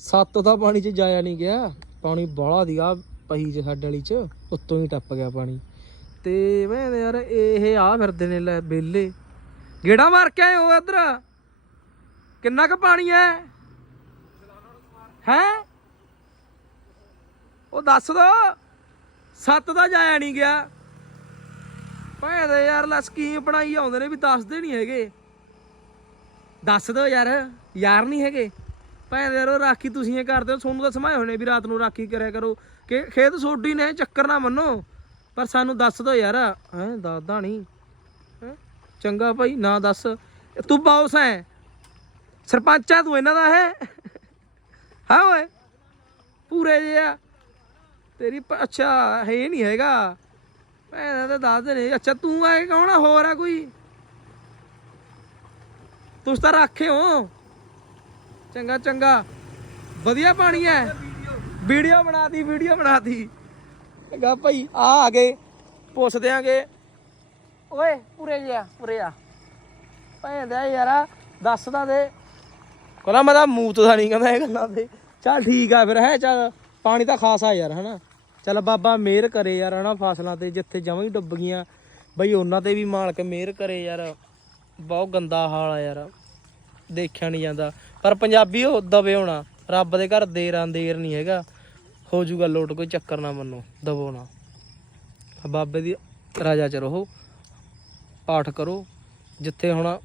ਸੱਤ ਦਾ ਪਾਣੀ 'ਚ ਜਾਇਆ ਨਹੀਂ ਗਿਆ। ਪਾਣੀ ਬਾਹਲਾ ਦੀਗਾ ਪਹੀ 'ਚ, ਸਾਡੇ ਵਾਲੀ 'ਚ। ਉੱਤੋਂ ਹੀ ਟੱਪ ਗਿਆ ਪਾਣੀ। ਤੇ ਮੈਂ ਯਾਰ ਇਹ ਆ ਫਿਰਦੇ ਨੇ ਲੈ ਬੇਲੇ ਗੇੜਾ ਮਾਰ ਕੇ ਆਏ ਹੋ ਇੱਧਰ। ਕਿੰਨਾ ਕੁ ਪਾਣੀ ਹੈ ਹੈ? ਉਹ ਦੱਸ ਦੋ। ਸੱਤ ਦਾ ਜਾਇਆ ਨਹੀਂ ਗਿਆ। ਭੈਣ ਦੇ ਯਾਰ ਲੈ ਸਕੀਮ ਬਣਾਈ ਆਉਂਦੇ ਨੇ ਵੀ ਦੱਸਦੇ ਨਹੀਂ ਹੈਗੇ। ਦੱਸ ਦੋ ਯਾਰ। ਯਾਰ ਨਹੀਂ ਹੈਗੇ। ਭੈਣ ਦੇ ਯਾਰ ਰਾਖੀ ਤੁਸੀਂ ਇਹ ਕਰਦੇ ਹੋ, ਤੁਹਾਨੂੰ ਤਾਂ ਸਮਾਏ ਹੋਣੇ ਵੀ ਰਾਤ ਨੂੰ ਰਾਖੀ ਕਰਿਆ ਕਰੋ। ਕਿ ਖੇਤ ਸੋਡੀ ਨੇ, ਚੱਕਰ ਨਾ ਮੰਨੋ। ਪਰ ਸਾਨੂੰ ਦੱਸ ਦਿਓ ਯਾਰ, ਹੈ, ਦੱਸਦਾ ਨਹੀਂ। ਹੈਂ? ਚੰਗਾ ਭਾਈ, ਨਾ ਦੱਸ। ਤੂੰ ਬੌਸ ਹੈ ਸਰਪੰਚ ਆ ਤੂੰ ਇਹਨਾਂ ਦਾ, ਹੈ? ਹਾਂ ਓਏ, ਪੂਰੇ ਜੇ ਆ। ਤੇਰੀ ਅੱਛਾ, ਹੈ ਨਹੀਂ ਹੈਗਾ। ਭੈਣ ਤਾਂ ਦੱਸਦੇ ਨੇ ਅੱਛਾ, ਤੂੰ ਆਏ ਕੌਣ ਹੋਰ ਆ ਕੋਈ? ਤੁਸੀਂ ਤਾਂ ਰੱਖੇ ਹੋ ਚੰਗਾ ਚੰਗਾ। ਵਧੀਆ ਪਾਣੀ ਹੈ। ਵੀਡੀਓ ਬਣਾਤੀ ਵੀਡੀਓ ਬਣਾਤੀ। ਚੰਗਾ ਭਾਈ, ਆ ਆ ਗਏ। ਪੁੱਛ ਦਿਆਂਗੇ। ਓਏ ਪੂਰੇ ਜਿਆ ਪੂਰੇ ਆ। ਭੈਣ ਯਾਰਾ ਦੱਸਦਾ ਦੇ। ਕੋਲਾ ਮੈਂ ਤਾਂ ਮੂਤ ਦਾ ਨਹੀਂ ਕਹਿੰਦਾ ਇਹ ਗੱਲਾਂ ਤੇ। ਚੱਲ ਠੀਕ ਆ ਫਿਰ, ਹੈ, ਚੱਲ। ਪਾਣੀ ਤਾਂ ਖਾਸਾ ਯਾਰ, ਹਨਾ। ਚੱਲ ਬਾਬਾ ਮਿਹਰ ਕਰੇ ਯਾਰ, ਹਨਾ, ਫਸਲਾਂ ਤੇ, ਜਿੱਥੇ ਜਮਾਂ ਹੀ ਡੁੱਬ ਗਈਆਂ। ਬਈ ਉਹਨਾਂ ਤੇ ਵੀ ਮਾਲਕ ਮਿਹਰ ਕਰੇ ਯਾਰ। ਬਹੁਤ ਗੰਦਾ ਹਾਲ ਆ ਯਾਰ। ਦੇਖਿਆ ਨਹੀਂ ਜਾਂਦਾ। ਪਰ ਪੰਜਾਬੀ ਉਹ ਦਬੇ ਹੋਣਾ। ਰੱਬ ਦੇ ਘਰ ਦੇਰ ਅੰਦੇਰ ਨਹੀਂ ਹੈਗਾ। ਹੋ ਜੂਗਾ ਲੋਟ, ਕੋਈ ਚੱਕਰ ਨਾ ਮੰਨੋ, ਦਬੋ ਨਾ। ਬਾਬੇ ਦੀ ਰਾਜਾ ਚ ਰਹੋ, ਪਾਠ ਕਰੋ। ਜਿੱਥੇ ਹੁਣ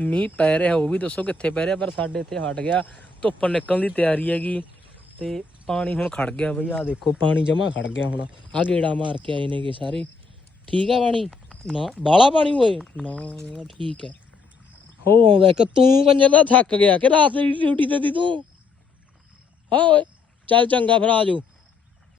ਮੀਂਹ ਪੈ ਰਿਹਾ, ਉਹ ਵੀ ਦੱਸੋ ਕਿੱਥੇ ਪੈ ਰਿਹਾ, ਪਰ ਸਾਡੇ ਇੱਥੇ ਹਟ ਗਿਆ। ਧੁੱਪ ਨਿਕਲਣ ਦੀ ਤਿਆਰੀ ਹੈਗੀ। ਤੇ ਪਾਣੀ ਹੁਣ ਖੜ ਗਿਆ ਬਈ ਆ ਦੇਖੋ, ਪਾਣੀ ਜਮਾ ਖੜ ਗਿਆ ਹੁਣ। ਆ ਗੇੜਾ ਮਾਰ ਕੇ ਆਏ ਨੇਗੇ ਸਾਰੇ। ਠੀਕ ਆ ਪਾਣੀ? ਨਾ ਬਾਲਾ ਪਾਣੀ ਹੋਏ ਨਾ, ਠੀਕ ਹੈ। ਹੋ ਆਉਂਦਾ ਇੱਕ, ਤੂੰ ਕੰਜਰ ਦਾ ਥੱਕ ਗਿਆ ਕਿ ਰਾਤ ਦੀ ਡਿਊਟੀ ਤੇ ਦੀ ਤੂੰ? ਹਾਂ ਓਏ, ਚੱਲ ਚੰਗਾ ਫਿਰ ਆ ਜਾਓ